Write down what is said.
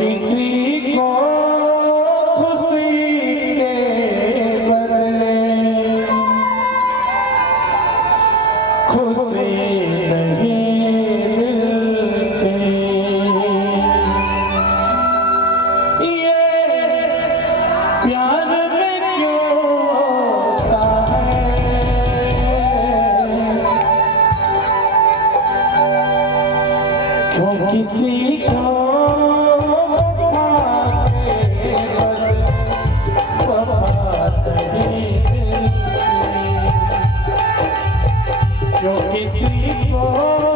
किसी को खुशी के बदले खुशी नहीं मिलती। ये प्यार में क्यों होता है, क्यों किसी को जो किसी को